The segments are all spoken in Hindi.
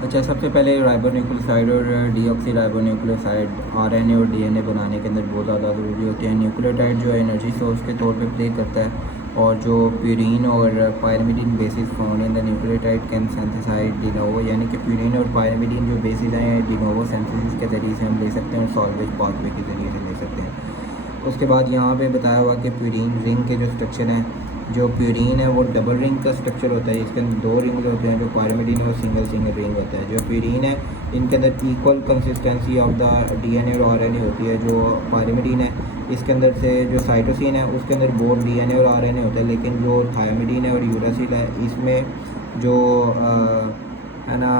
अच्छा, सबसे पहले राइबोन्यूक्लियोसाइड और डीऑक्सी राइबोन्यूक्लियोसाइड आरएनए और डीएनए बनाने के अंदर बहुत ज़्यादा ज़रूरी होते हैं। न्यूक्लियोटाइड जो है एनर्जी सोर्स के तौर पे प्ले करता है, और जो प्यूरीन और pyrimidine bases found in the nucleotide can synthesize de novo, यानी कि प्यूरीन और पायरिमिडीन जो बेसिस हैं डिनोवो सिंथेसिस के ज़रिए से हम ले सकते हैं और सॉल्वेज पाथवे के ज़रिए से ले सकते हैं। उसके बाद यहाँ पे बताया हुआ कि प्यूरीन रिंग के जो स्ट्रक्चर हैं, जो प्यूरीन है वो डबल रिंग का स्ट्रक्चर होता है। इसके अंदर दो रिंग होते हैं, जो पायरिमिडीन और सिंगल सिंगल रिंग होता है। जो प्यूरीन है इनके अंदर equal consistency of the DNA और आरएनए होती है। जो पायरिमिडीन है इसके अंदर से जो साइटोसिन है उसके अंदर बोथ डीएनए और आरएनए होता है, लेकिन जो थायमिडीन है और यूरासिल है इसमें जो है ना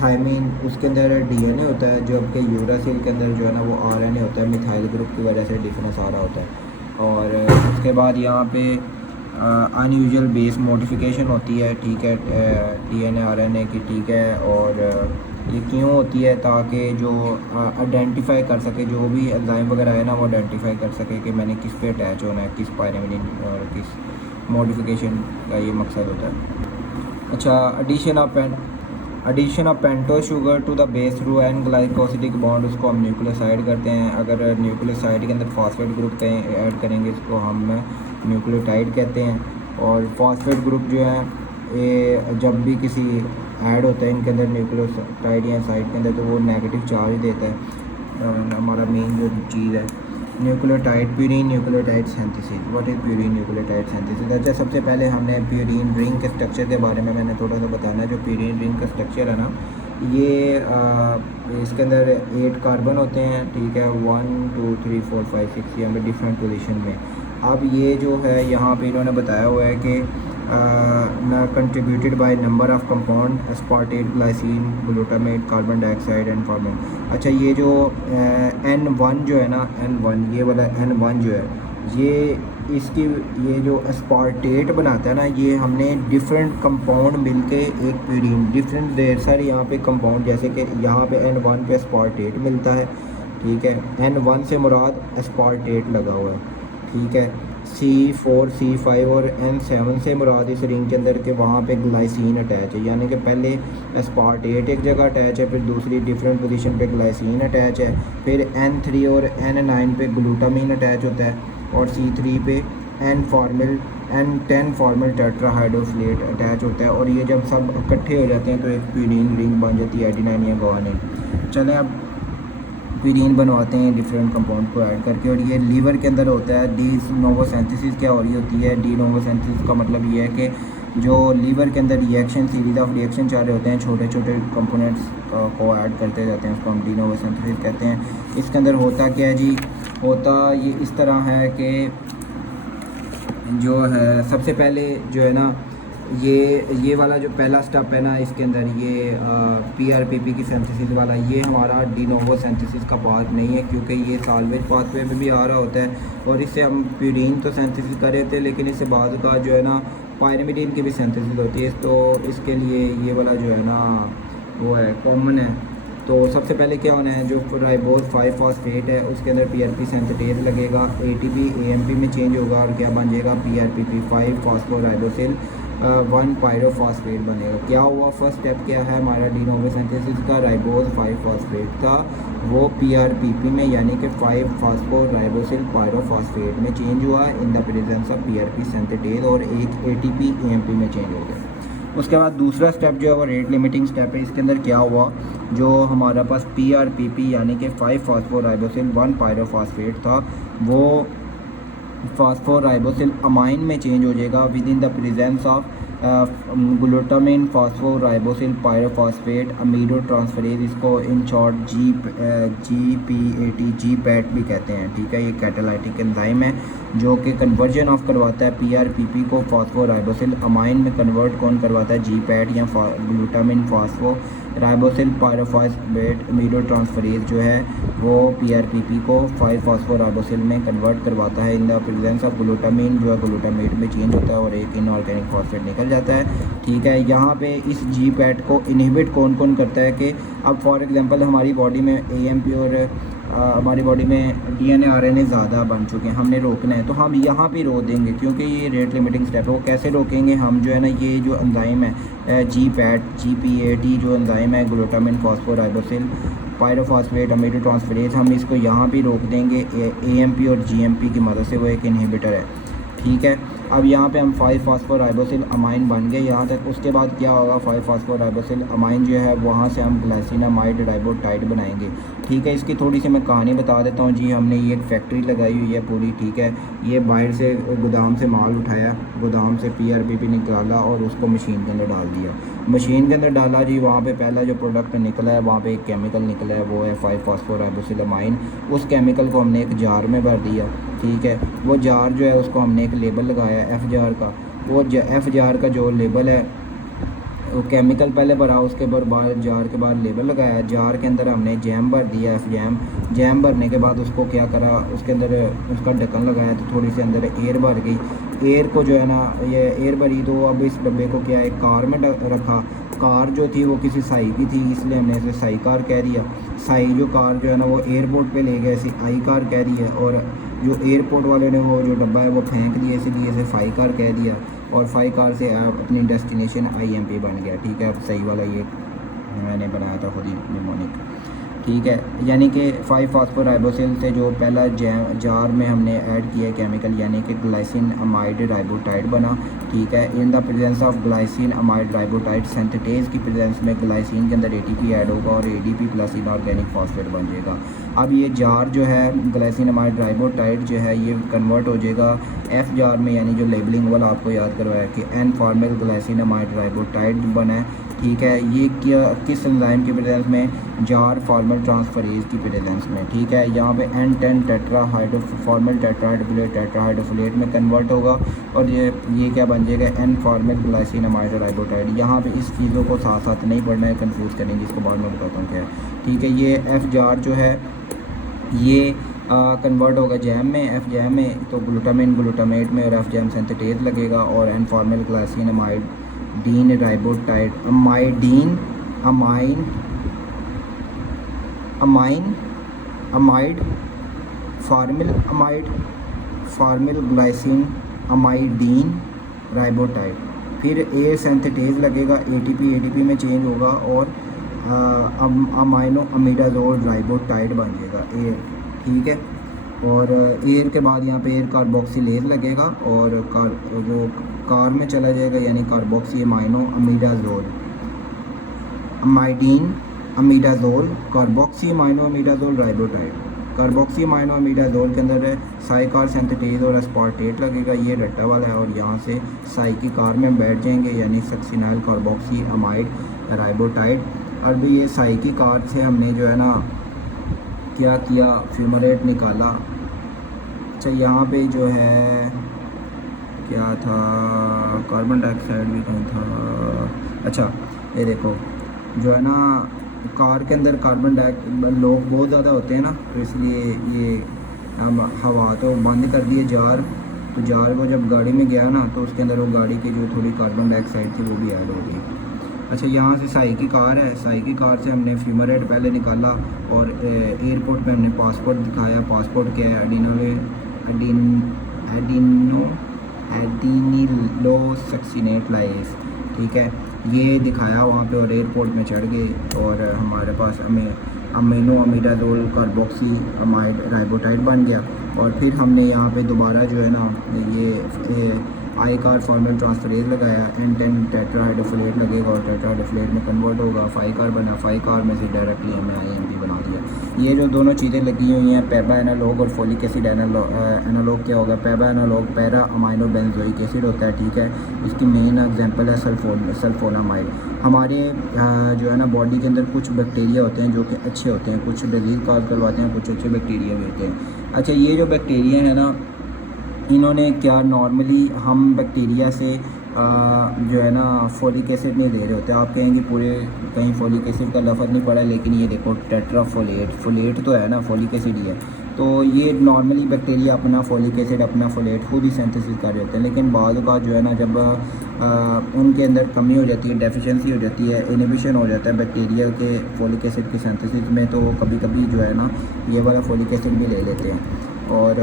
थायमीन उसके अंदर डीएनए होता है, जबकि यूरासिल के अंदर जो है ना वो आरएनए होता है। मिथाइल ग्रुप की वजह से डिफरेंस आ रहा होता है। और उसके बाद यहाँ पे अनयूजुअल बेस मॉडिफिकेशन होती है, ठीक है, डीएनए आरएनए की, ठीक है। और ये क्यों होती है? ताकि जो आइडेंटिफाई कर सके, जो भी एंजाइम वगैरह है ना वो आइडेंटिफाई कर सके कि मैंने किस पे अटैच होना है, किस पायरिमिडीन और किस मॉडिफिकेशन का ये मकसद होता है। अच्छा, addition of pentose sugar to the base through an glycosidic bond, उसको हम न्यूक्लियोसाइड करते हैं। अगर न्यूक्लियोसाइड के अंदर फॉस्फेट ग्रुप ऐड करेंगे इसको हम न्यूक्लियोटाइड कहते हैं। और फॉस्फेट ग्रुप जो है ये जब भी किसी ऐड होता है इनके अंदर न्यूक्लियोटाइड या साइड के अंदर, तो वो नेगेटिव चार्ज देता है। हमारा मेन जो चीज़ है nucleotide, purine nucleotide synthesis. What is purine nucleotide synthesis? अच्छा, सबसे पहले हमने प्यूरीन रिंग के स्ट्रक्चर के बारे में मैंने थोड़ा सा बताना है। जो प्यूरीन रिंग का स्ट्रक्चर है ना, ये इसके अंदर 8 कार्बन होते हैं, ठीक है। 1 2 3 4 5 6 यहाँ पे डिफरेंट पोजीशन में। अब ये जो है यहाँ पे इन्होंने बताया हुआ है कि contributed by number of compound aspartate, glycine, glutamate, carbon dioxide and formin. अच्छा, ये जो N1 जो है ना, N1 ये वाला N1 जो है ये इसकी ये जो एस्पार्टेट बनाता है ना, ये हमने डिफरेंट कंपाउंड मिलके एक प्यूरीन, डिफरेंट ढेर सारे यहाँ पे कंपाउंड, जैसे कि यहाँ पे N1 पे एस्पार्टेट मिलता है, ठीक है। N1 से मुराद एस्पार्टेट लगा हुआ है, ठीक है। C4 C5 और N7 से मुराद इस रिंग के अंदर के वहाँ पे ग्लाइसिन अटैच है, यानी कि पहले एस्पार्टेट एक जगह अटैच है, फिर दूसरी डिफरेंट पोजीशन पे ग्लाइसिन अटैच है, फिर N3 और N9 पे ग्लूटामीन अटैच होता है, और C3 पे N10 फॉर्मल टेट्राहाइड्रोफोलेट अटैच होता है। और ये जब सब इकट्ठे हो जाते हैं तो एक प्यूरीन रिंग बन जाती है, एडेनाइन या गुआनिन। चलें अब प्यूरीन बनवाते हैं डिफरेंट कंपाउंड को ऐड करके। और ये लीवर के अंदर होता है। डी नोवो सिंथेसिस क्या हो रही होती है? डी नोवो सिंथेसिस का मतलब ये है कि जो लीवर के अंदर रिएक्शन, सीरीज ऑफ रिएक्शन चाह रहे होते हैं, छोटे छोटे कंपोनेंट्स को ऐड करते जाते हैं, उसको हम डी नोवो सिंथेसिस कहते हैं। इसके अंदर होता क्या है जी? होता ये इस तरह है कि जो है सबसे पहले जो है ना ये वाला जो पहला स्टेप है ना, इसके अंदर ये PRPP की सिंथेसिस वाला, ये हमारा डी नोवो सिंथेसिस का पार्ट नहीं है, क्योंकि ये साल्वेज पाथवे में भी आ रहा होता है। और इससे हम प्यूरीन तो सिंथेसिस कर रहे थे, लेकिन इससे बाद का जो है ना पायरिमिडीन की भी सिंथेसिस होती है, तो इसके लिए ये वाला जो है ना वो है कॉमन है। तो सबसे पहले क्या होना है, जो राइबोज 5 फॉस्फेट है उसके अंदर PRP सिंथेटेज लगेगा, ATP AMP में चेंज होगा और क्या बन जाएगा? PRPP 5 फॉस्फोराइबोसिल 1 पायरोफॉस्फेट बनेगा। क्या हुआ? फर्स्ट स्टेप क्या है हमारा डी नोवो सिंथेसिस का? राइबोज 5 फॉस्फेट था, वो PRPP में यानी कि 5 फॉस्फोराइबोसिल पायरोफॉस्फेट में चेंज हुआ इन the presence of PRP synthetase, और एक ATP AMP में चेंज हो गया। उसके बाद दूसरा स्टेप जो है वो रेट लिमिटिंग स्टेप है। इसके अंदर क्या हुआ? जो हमारा पास PRPP यानी कि 5 फॉस्फोराइबोसिल 1 पायरोफॉस्फेट था, वो फॉस्फोराइबोसिल अमाइन में चेंज हो जाएगा with in the presence of glutamine phosphoribosyl pyrophosphate amido transferase, इसको इन शॉर्ट GPAT भी कहते हैं, ठीक है। ये कैटालाइटिक एंजाइम है जो कि कन्वर्जन ऑफ करवाता है PRPP को फॉस्फोराइबोसिल अमाइन में कन्वर्ट कौन करवाता है? GPAT या glutamine phosphoribosyl pyrophosphate amido transferase जो है वो PRPP को 5 फॉस्फोराइबोसिल में कन्वर्ट करवाता है in the presence of glutamine, जो है ग्लूटामेट में चेंज होता है और एक इनऑर्गेनिक फॉस्फेट निकल जाता है, ठीक है। यहाँ पे इस GPAT को इनहिबिट कौन कौन करता है कि अब फॉर एग्जांपल हमारी बॉडी में AMP और हमारी बॉडी में DNA RNA ज़्यादा बन चुके हैं, हमने रोकना है तो हम यहाँ पे रोक देंगे, क्योंकि ये रेट लिमिटिंग स्टेप है। वो कैसे रोकेंगे हम, जो है ना, ये जो एंजाइम है GPAT जो एंजाइम है glutamine phosphoribosyl pyrophosphate amino transferase, हम इसको यहाँ भी रोक देंगे AMP और GMP की मदद से। वो एक इनहिबिटर है, ठीक है। अब यहाँ पे हम 5 फास्फोराइबोसिल अमाइन बन गए यहाँ तक। उसके बाद क्या होगा, 5 फास्फोराइबोसिल अमाइन जो है वहाँ से हम ग्लाइसिनामाइड राइबोटाइड बनाएंगे, ठीक है। इसकी थोड़ी सी मैं कहानी बता देता हूँ जी। हमने ये एक फैक्ट्री लगाई हुई है पूरी, ठीक है। ये बाहर से गोदाम से माल उठाया, गोदाम से PRP निकाला और उसको मशीन के अंदर डाल दिया। मशीन के अंदर डाला जी, वहाँ पे पहला जो प्रोडक्ट निकला है वहाँ पे एक केमिकल निकला है, वो है 5 फास्फोराइबोसिल अमाइन। उस केमिकल को हमने एक जार में भर दिया, ठीक है। वो जार जो है उसको हमने एक लेबल लगाया F जार का। वो F जार का जो लेबल है, वो केमिकल पहले भरा, उसके बाद जार के बाद लेबल लगाया। जार के अंदर हमने जैम भर दिया, F जैम भरने के बाद उसको क्या करा, उसके अंदर उसका ढक्कन लगाया तो थोड़ी सी अंदर एयर भर गई। एयर को जो है ना, ये एयर भरी तो अब इस डब्बे को क्या एक कार में रखा। कार जो थी वो किसी साई की थी, इसलिए हमने इसे साई कार कह दिया। साई जो कार जो है ना वो एयरपोर्ट पे ले गए, इसे आई कार कह दी है। और जो एयरपोर्ट वाले ने वो जो डब्बा है वो फेंक दिया, इसलिए इसे 5 कार कह दिया। और 5 कार से आप अपनी डेस्टिनेशन IMP बन गया, ठीक है। अब सही वाला ये मैंने बनाया था खुद ही निमोनिक, ठीक है। यानी कि 5 फास्फोराइबोसिल से जो पहला जार में हमने ऐड किया केमिकल, यानी कि ग्लाइसिन अमाइड राइबोटाइड बना, ठीक है। In the presence of glycine amide ribotide synthetase की प्रेजेंस में ग्लाइसिन के अंदर ATP ऐड होगा और ADP प्लस इनऑर्गेनिक फॉस्फेट बन जाएगा। अब ये जार जो है ग्लाइसिन अमाइड राइबोटाइड जो है ये कन्वर्ट हो जाएगा F जार में, यानी जो लेबलिंग वाला आपको याद करवाया कि N फॉर्मल ग्लाइसिन अमाइड राइबोटाइड बना है, ठीक है। ये किस एंजाइम की प्रेजेंस में, जार फॉर्मल ट्रांसफरेज की प्रेजेंस में, ठीक है। यहाँ पे N10 टेट्राहाइड्रो फॉर्मल टेट्राहाइड्रोफिलेट में कन्वर्ट होगा और ये क्या बन जाएगा, N फॉर्मल ग्लाइसिन अमाइड राइबोटाइड। यहाँ पे इस चीज़ों को साथ साथ नहीं पढ़ना है, कंफ्यूज करेंगे, इसको बाद में बताता हूँ क्या है, ठीक है। ये F जार जो है ये कन्वर्ट होगा जैम में, F जैम में तो ग्लूटामेट में और F जैम सिंथेटेज लगेगा और N formyl glycine amidine ribotide amide formyl glycine amidine ribotide. फिर ए सिंथेटेज लगेगा, ATP में चेंज होगा और अमाइनो अमीडाजोल राइबोटाइड बन जाएगा एयर, ठीक है। और एयर के बाद यहाँ पे एयर कार्बोक्सिलेज लगेगा और जो कार में चला जाएगा, यानी carboxy amino imidazole amidine imidazole carboxy amino imidazole ribotide. Carboxy amino imidazole के अंदर साइकार सिंथेटेज और एस्पार्टेट लगेगा, ये रट्टा वाला है, और यहाँ से साई की कार में बैठ जाएंगे, यानी सक्सिनाइल कार्बोक्सी अमाइड राइबोटाइड। और भी ये साई की कार से हमने जो है ना क्या किया, फ्यूमरेट निकाला। अच्छा, यहाँ पे जो है क्या था, कार्बन डाइऑक्साइड भी कहीं था। अच्छा, ये देखो जो है ना कार के अंदर कार्बन डाइऑक्साइड लोग बहुत ज़्यादा होते हैं ना, तो इसलिए ये हम हवा तो बंद कर दिए जार। तो जार को जब गाड़ी में गया ना तो उसके अंदर वो गाड़ी की जो थोड़ी कार्बन डाइऑक्साइड थी वो भी ऐड हो गई। अच्छा, यहाँ से साई की कार है, साई की कार से हमने फ्यूमरेट पहले निकाला और एयरपोर्ट पे हमने पासपोर्ट दिखाया। पासपोर्ट क्या है, एडिनिलो सक्सिनेट लाइस, ठीक है, ये दिखाया वहाँ पे और एयरपोर्ट में चढ़ गए और हमारे पास हमें अमीनो अमीडाजोल कार्बोक्सी अमाइड राइबोटाइड बन गया। और फिर हमने यहाँ पे दोबारा जो है ना ये आई कार फॉर्मल ट्रांसफरेज लगाया, N10 टेट्राहाइड्रोफिलेट लगेगा और टेट्राहाइड्रोफिलेट में कन्वर्ट होगा, 5 कार बना, 5 कार में से डायरेक्टली हमें IMP बना दिया। ये जो दोनों चीज़ें लगी हुई हैं, पैबा एनालॉग और फोलिक एसिड एनालॉग क्या होगा, PABA analogue para amino benzoic acid होता है, ठीक है। इसकी मेन एग्जांपल है सल्फोनामाइड। हमारे जो है ना बॉडी के अंदर कुछ बैक्टीरिया होते हैं जो कि अच्छे होते हैं, कुछ डिजीज़ कॉज करवाते हैं, कुछ अच्छे बैक्टीरिया भी होते हैं। अच्छा, ये जो बैक्टीरिया है ना, इन्होंने क्या, नॉर्मली हम बैक्टीरिया से जो है ना फोलिक एसिड नहीं दे रहे होते। आप कहेंगे पूरे कहीं फोलिक एसिड का लफ्ज़ नहीं पड़ा, लेकिन ये देखो टेट्राफोलेट, फोलेट तो है ना, फोलिक एसिड ही है, तो ये नॉर्मली बैक्टीरिया अपना फोलिक एसिड अपना फोलेट खुद ही सिंथेसिस कर देते हैं, लेकिन बाद का जो है ना जब उनके अंदर कमी हो जाती है, डेफिशिएंसी हो जाती है, इनहिबिशन हो जाता है बैक्टीरिया के फोलिक एसिड की सिंथेसिस में, तो कभी कभी जो है ना ये वाला फोलिक एसिड भी ले लेते हैं। और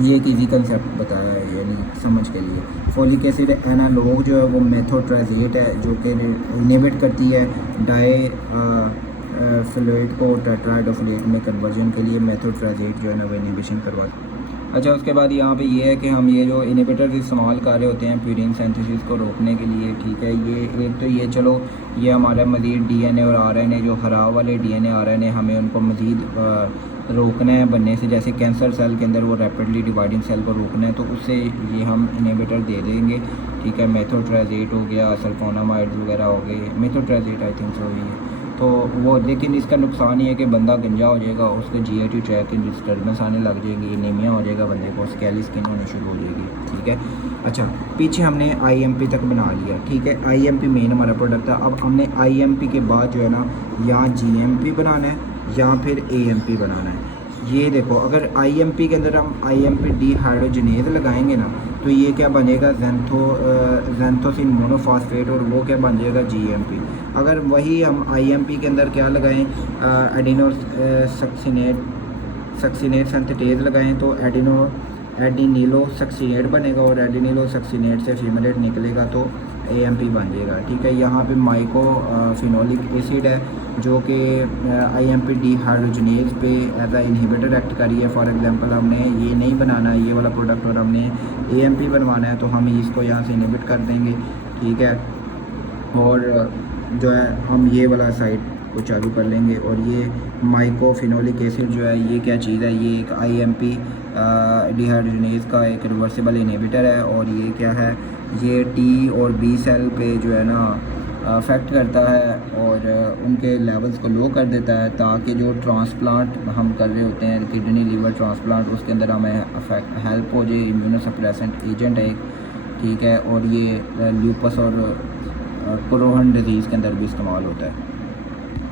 ये एक ईजी कंसेप्ट बताया है यानी समझ के लिए। फोलिक एसिड एनालॉग जो है वो मेथोट्रेजेट है, जो कि इनहिबिट करती है डाई फ्लोएट को टेट्राहाइड्रोफोलेट में कन्वर्जन के लिए मेथोट्रेजेट जो है ना वो इनहिबिशन करवाती है। अच्छा, उसके बाद यहाँ पे ये है कि हम ये जो इनहिबिटर्स इस्तेमाल कर रहे होते हैं प्यूरिन सिंथेसिस को रोकने के लिए, ठीक है। ये एक तो ये चलो ये हमारा मज़ीद डीएनए और आरएनए जो ख़राब वाले डीएनए आरएनए हमें उनको मज़ीद रोकना है बनने से, जैसे कैंसर सेल के अंदर वो रैपिडली डिवाइडिंग सेल को रोकना है, तो उससे ये हम इनहिबिटर दे देंगे, ठीक है। मेथोट्रेजेट हो गया, सल्फोनामाइड्स वगैरह हो गए, मेथोट्रेजेट आई थिंक सो ही है तो वो। लेकिन इसका नुकसान ये है कि बंदा गंजा हो जाएगा, उसको जीआईटी ट्रैक की डिस्टर्बेंस आने लग जाएगी, एनीमिया हो जाएगा बंदे को, स्केली स्किन होनी शुरू हो जाएगी, ठीक है। अच्छा, पीछे हमने आईएमपी तक बना लिया, ठीक है। आईएमपी मेन हमारा प्रोडक्ट था। अब हमने आईएमपी के बाद जो है ना यहाँ जीएमपी बनाना है या फिर एएमपी बनाना है। ये देखो, अगर आईएमपी के अंदर हम आईएमपी डिहाइड्रोजनेज लगाएंगे ना, तो ये क्या बनेगा, ज़ैंथोसिन मोनोफॉस्फेट, और वो क्या बन जाएगा, जीएमपी। अगर वही हम आईएमपी के अंदर क्या लगाएं, एडिनो सक्सिनेट सिंथेटेज लगाएं, तो एडिनिलो सक्सिनेट बनेगा, और एडिनिलो सक्सिनेट से फीमेलेट निकलेगा तो एएमपी बन जाएगा, ठीक है। यहाँ पे माइको फिनोलिक एसिड है जो कि आईएमपी डिहाइड्रोजनेज पे एज आ इनहिबिटर एक्ट करी है। फॉर एग्जांपल हमने ये नहीं बनाना है ये वाला प्रोडक्ट और हमने एएमपी बनवाना है, तो हम इसको यहाँ से इनहिबिट कर देंगे, ठीक है। और जो है हम ये वाला साइड को चालू कर लेंगे। और ये माइकोफिनोलिक एसिड जो है ये क्या चीज़ है, ये एक आईएमपी डिहाइड्रोजनेज का एक रिवर्सिबल इनहिबिटर है। और ये क्या है, ये टी और बी सेल पे जो है ना अफेक्ट करता है और उनके लेवल्स को लो कर देता है, ताकि जो ट्रांसप्लांट हम कर रहे होते हैं किडनी लीवर ट्रांसप्लांट, उसके अंदर हमें हेल्प हो जाए। इम्यूनोसप्रेसेंट एजेंट है, ठीक है। और ये ल्यूपस और क्रोहन डिजीज़ के अंदर भी इस्तेमाल होता है।